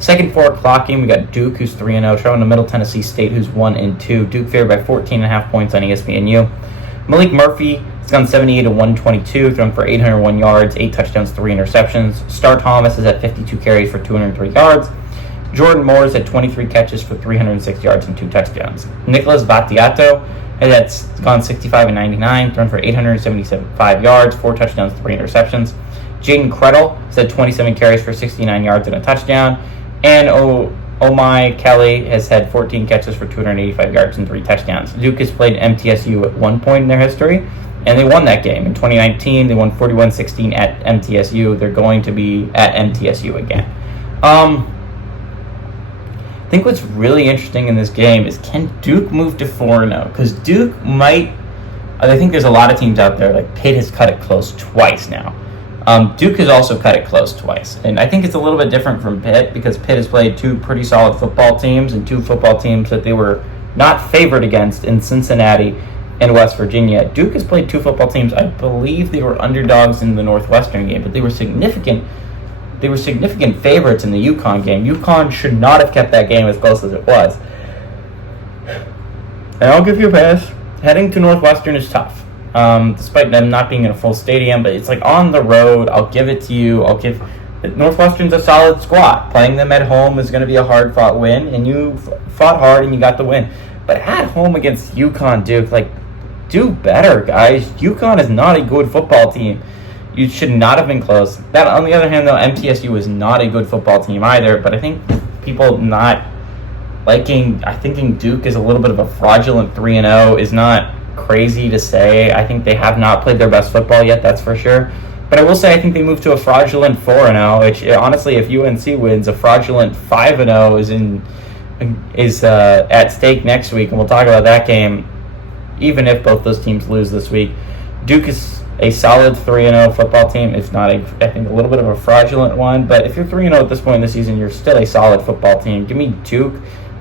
Second 4 o'clock game, we got Duke, who's 3-0, traveling to Middle Tennessee State, who's 1-2. Duke favored by 14.5 points on ESPNU. Malik Murphy has gone 78 to 122, thrown for 801 yards, 8 touchdowns, 3 interceptions. Star Thomas is at 52 carries for 203 yards. Jordan Moore's at 23 catches for 306 yards and 2 touchdowns. Nicholas Battiato has gone 65 and 99, thrown for 875 yards, 4 touchdowns, 3 interceptions. Jaden Credle has had 27 carries for 69 yards and a touchdown. And Omai Kelly has had 14 catches for 285 yards and 3 touchdowns. Duke has played MTSU at one point in their history, and they won that game. In 2019, they won 41-16 at MTSU. They're going to be at MTSU again. I think what's really interesting in this game is, can Duke move to 4-0? Because Duke might... I think there's a lot of teams out there, like Pitt has cut it close twice now. Duke has also cut it close twice. And I think it's a little bit different from Pitt, because Pitt has played 2 pretty solid football teams, and 2 football teams that they were not favored against in Cincinnati and West Virginia. Duke has played 2 football teams. I believe they were underdogs in the Northwestern game, but they were significant favorites in the UConn game. UConn should not have kept that game as close as it was. And I'll give you a pass. Heading to Northwestern is tough. Despite them not being in a full stadium, but it's like on the road. I'll give it to you. Northwestern's a solid squad. Playing them at home is going to be a hard-fought win, and you fought hard and you got the win. But at home against UConn, Duke, do better, guys. UConn is not a good football team. You should not have been close. That, on the other hand, though, MTSU is not a good football team either. But I think people not thinking Duke is a little bit of a fraudulent 3-0 is not crazy to say. I think they have not played their best football yet, that's for sure. But I will say I think they moved to a fraudulent 4-0, which honestly, if UNC wins, a fraudulent 5-0 is at stake next week, and we'll talk about that game. Even if both those teams lose this week, Duke is a solid 3-0 football team. If not, I think a little bit of a fraudulent one. But if you're 3-0 at this point in the season, you're still a solid football team. Give me Duke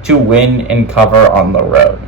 to win and cover on the road.